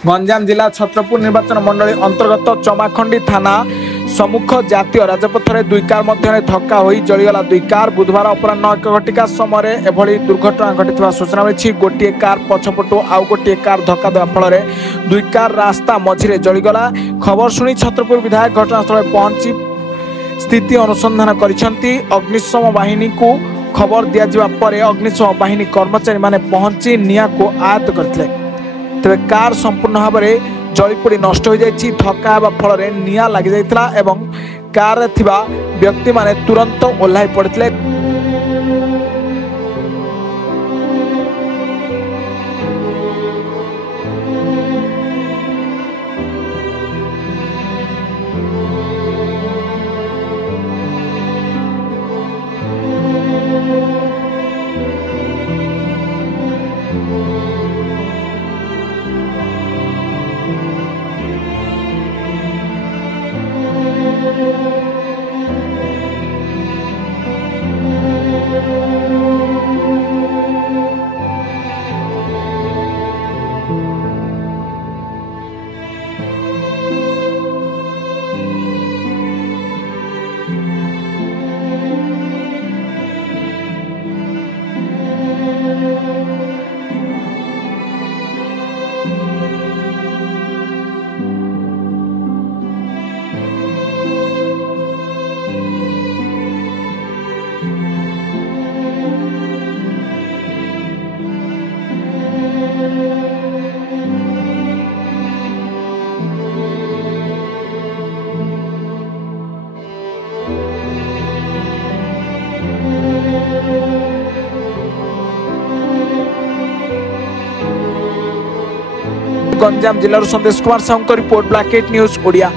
गंजाम जिला छत्रपुर निर्वाचन मंडली अंतर्गत चमाखंडी थाना सम्मुख जातीय राजपथ में दुई कार मध्य धक्का हो जलीगला दुई कार। बुधवार अपराह 1 घटिका समय एभली दुर्घटना घटी सूचना मिली। गोटे कार पछपटू आउ गोटे कार धक्का देवा फल दुई कार रास्ता मझिरे जलीगला। खबर शुणी छत्रपुर विधायक घटनास्थल पहुंची स्थिति अनुसंधान करिसेंती। अग्निशम बाहिनी को खबर दिया पर अग्निशम बाहिनी कर्मचारी माने पहुंची निया को आयत्त करथिले। तेरे कार संपूर्ण भाव में जलीपोड़ी नष्ट हो जाएगी। धक्का हेबा फल निया लगी जाइथिला एवं कार थिबा व्यक्ति माने तुरंत ओह्लाई पड़िथिले। गंजाम जिलार संदेश Kumar Sahu report black 8 news Odia.